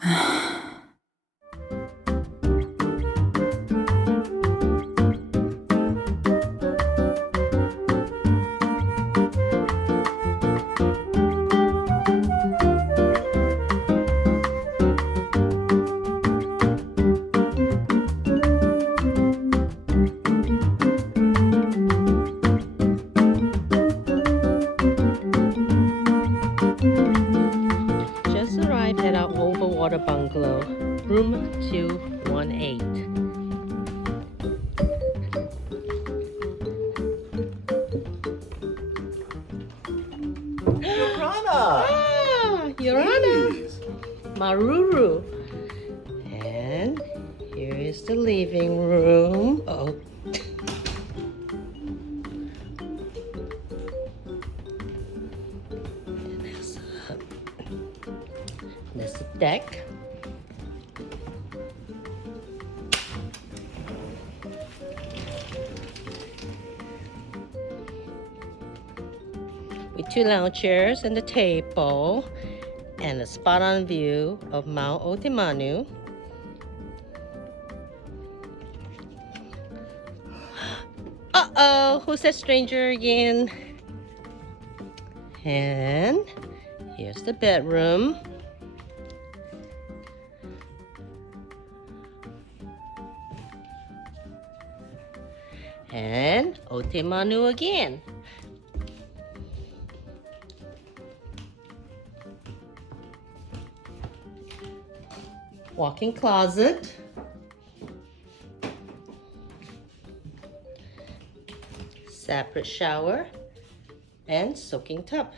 Just arrived at our Overwater Bungalow, room 218. Ah, Yorana, Maruru. And here is the living room. Oh. There's the deck. With 2 lounge chairs and a table, and a spot-on view of Mount Otemanu. Uh-oh, who's that stranger again? And here's the bedroom. And Otemanu again. Walk-in closet. Separate shower and soaking tub.